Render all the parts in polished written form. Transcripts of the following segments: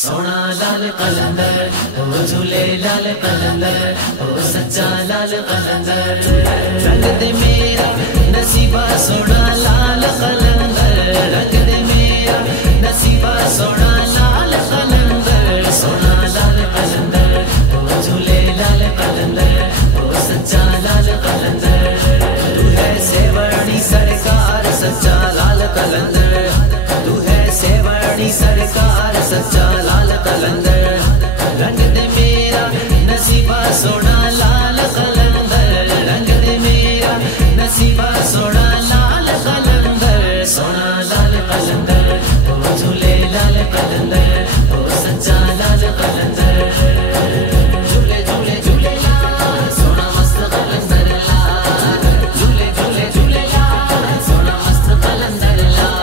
सोना लाल कलंदर ओ झूले लाल कलंदर ओ सच्चा लाल कलंदर रंग दे मेरा नसीबा सोना लाल कलंदर रंग दे मेरा नसीबा सोना लाल कलंदर सोना लाल कलंदर ओ झूले लाल कलंदर ओ सच्चा लाल कलंदर तू है सेवरनी सरकार सच्चा लाल कलंदर तू है सेवरनी सरकार सच्चा लाल कलंदर रंग दे मेरा नसीबा सोना लाल कलंदर रंग दे मेरा नसीबा सोना लाल कलंदर सोना लाल कलंदर ओ झूले लाल कलंदर ओ सच्चा लाल कलंदर झूले झूले झूले लाल सोना मस्त कलंदर लाल झूले झूले झूले लाल सोना मस्त कलंदर लाल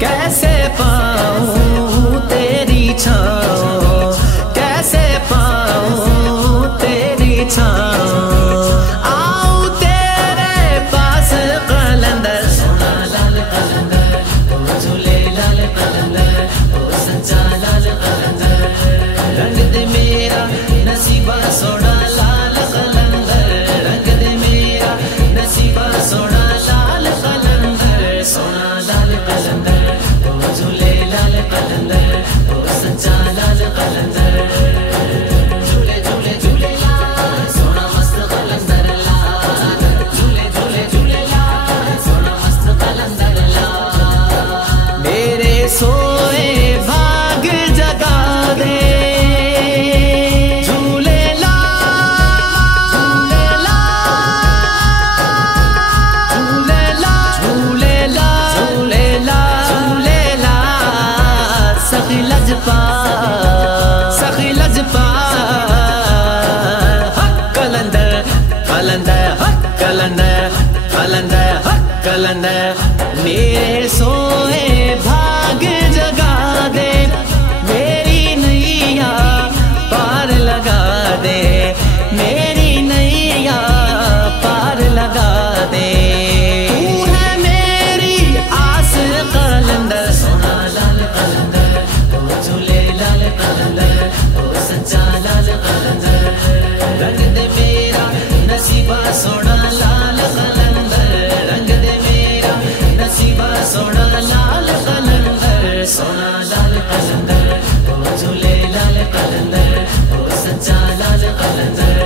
कैसे पाऊं तेरी छाँव कैसे पाऊं तेरी छाँव आऊं तेरे पास कलंदर सोना लाल कलंदर ओ झूले लाल कलंदर ओ सच्चा लाल कलंदर रंग दे मेरा नसीबा सोना लाल कलंदर रंग दे मेरा नसीबा सोना लाल कलंदर सोना लाल कलंदर झूले लाल कलंदर ओ सच्चा लाल कलंदर झूले झूले झूले लाल सोना मस्त कलंदर लाल झूले झूले झूले लाल सोना मस्त कलंदर लाल मेरे सोए भाग जगा दे झूले लाल झूले लाल झूले लाल झूले लाल झूले लाल सखी लजपाल हक कलंदर कलंदर हक कलंदर कलंदर हक कलंदर मेरे सोए भाग जगा दे मेरी नैया पार लगा दे मेरी नैया पार लगा दे तू है मेरी आस कलंदर सोना लाल कलंदर ओ झूले लाल कलंदर ओ सच्चा लाल कलंदर रंग दे मेरा नसीबा सोना लाल कलंदर रंग दे मेरा नसीबा सोना लाल कलंदर सोना लाल कलंदर ओ झूले लाल कलंदर ओ सच्चा लाल कलंदर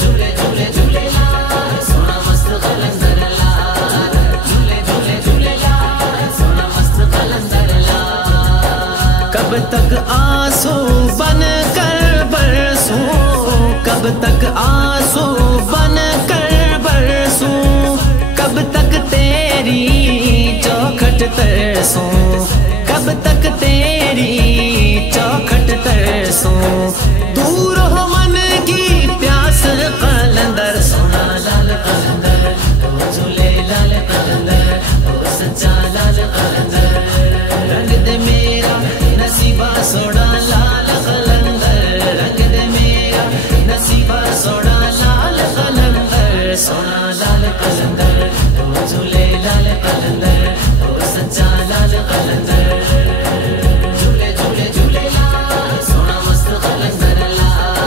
झूले झूले झूले लाल सोना मस्त कलंदर लाल झूले झूले झूले लाल सोना मस्त कलंदर लाल कब तक आंसू बन कर बरसूं कब तक आंसू बन कर बरसूं कब तक तेरी चौखट तरसूं कब तक तेरी चौखट तरसूं दूर हो मन की प्यास कलंदर सोना लाल कलंदर ओ झूले लाल कलंदर ओ सच्चा लाल कलंदर रंग दे मेरा नसीबा सोना लाल कलंदर रंग दे मेरा नसीबा सोना लाल कलंदर सोना लाल कलंदर ओ झूले लाल कलंदर ओ सच्चा लाल कलंदर झूले झूले झूले लाल सोना मस्त कलंदर लाल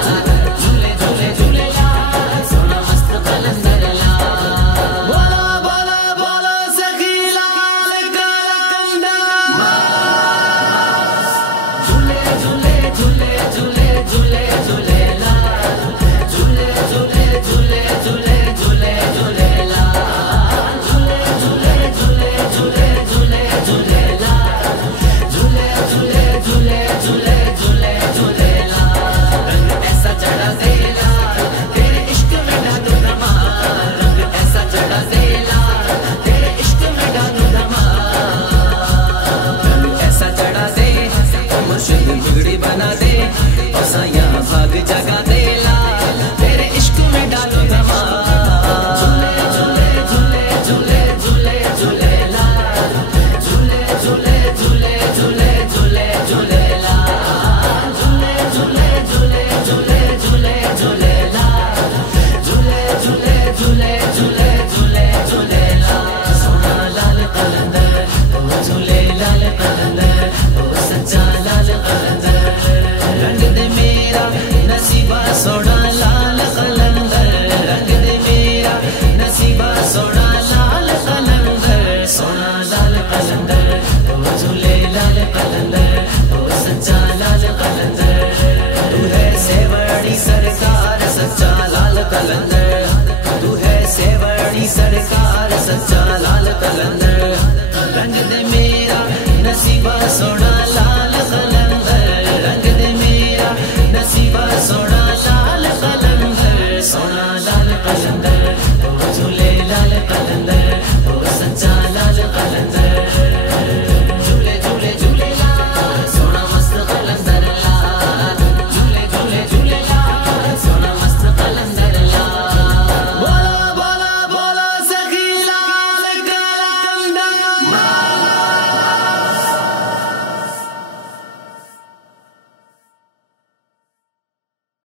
कलंदर